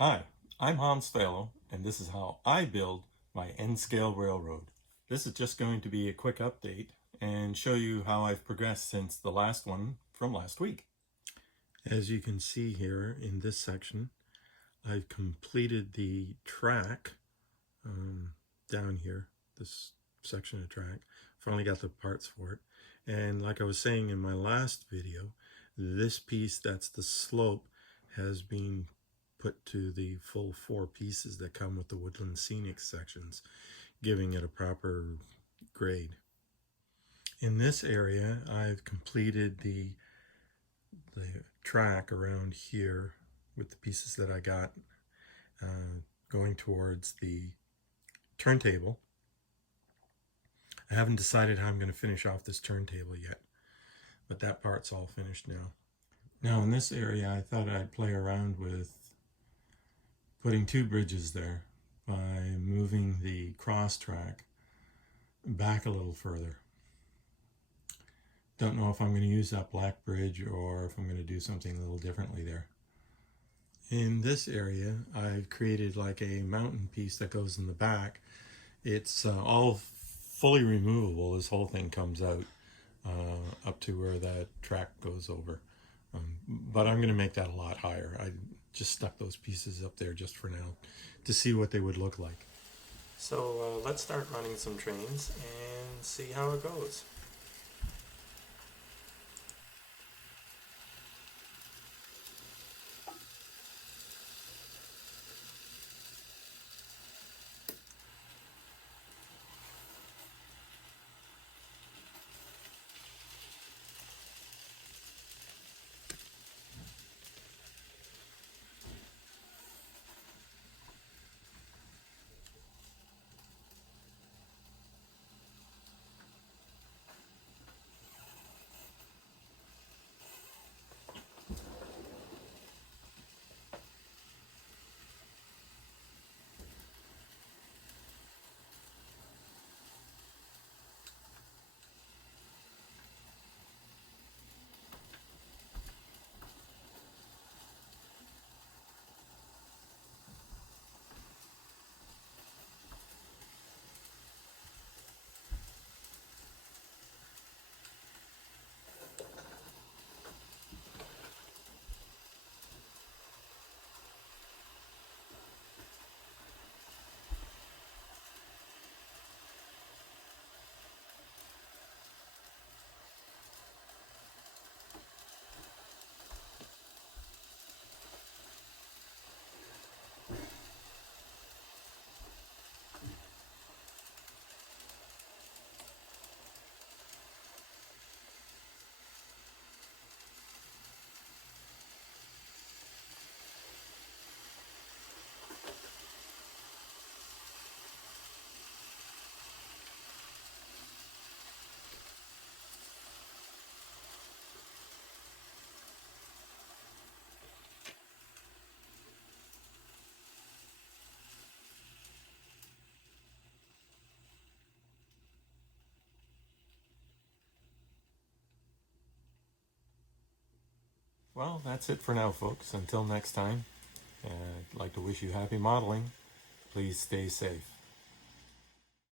Hi, I'm Hans Phalo, and this is how I build my N-scale railroad. This is just going to be a quick update and show you how I've progressed since the last one from last week. As you can see here in this section, I've completed the track down here, this section of track. Finally got the parts for it. And like I was saying in my last video, this piece that's the slope has been put to the full 4 pieces that come with the woodland scenic sections, giving it a proper grade. In this area, I've completed the track around here with the pieces that I got going towards the turntable. I haven't decided how I'm going to finish off this turntable yet, but that part's all finished now. Now in this area, I thought I'd play around with putting 2 bridges there by moving the cross track back a little further. Don't know if I'm going to use that black bridge or if I'm going to do something a little differently there. In this area, I've created like a mountain piece that goes in the back. It's all fully removable. This whole thing comes out up to where that track goes over. But I'm going to make that a lot higher. I just stuck those pieces up there just for now to see what they would look like. So let's start running some trains and see how it goes. Well, that's it for now, folks. Until next time, I'd like to wish you happy modeling. Please stay safe.